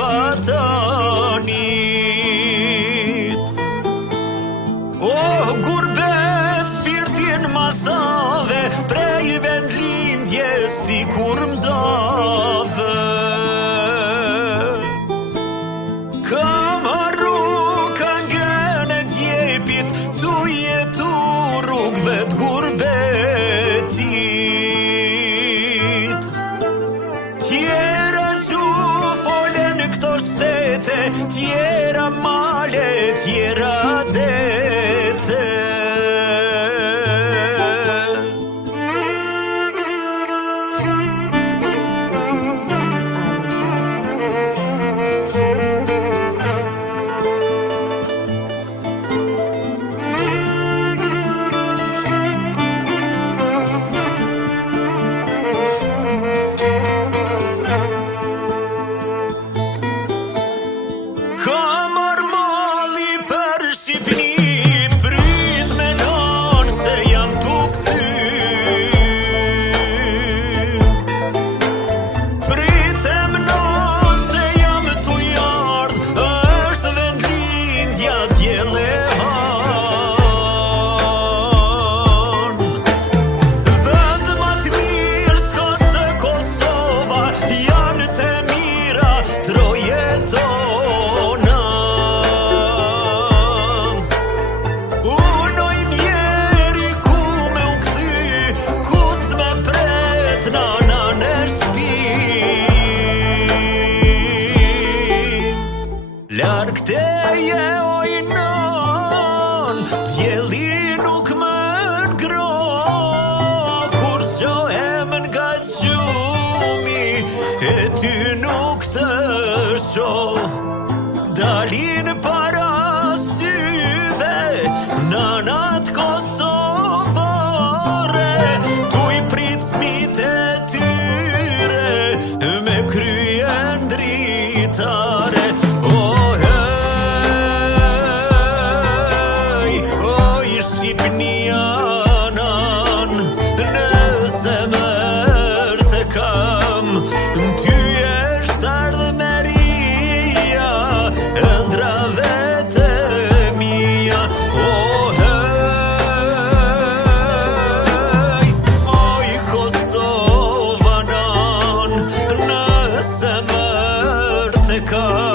vatanit. O, gurbet, shpirtin ma thave, prej vendlindjes ti kur mdave. Kam arru këngën e djepit, tu jetu rrugve t'gurbetit. Tjera shu folen këto shtete, tjera male, tjera dete. Larg teje ojnon, djeli nuk më ngro, kur shohem nga gjumi, e ty nuk të shoh. Dalin para syve, nanat kosovare, tu i prit fmit e tyre, me kryen dritare. Shqipnianan në zemër të kam, ty eshtë ardhmeria, ëndrave të mia. O hej, oj Kosovanan, në zemër të kam.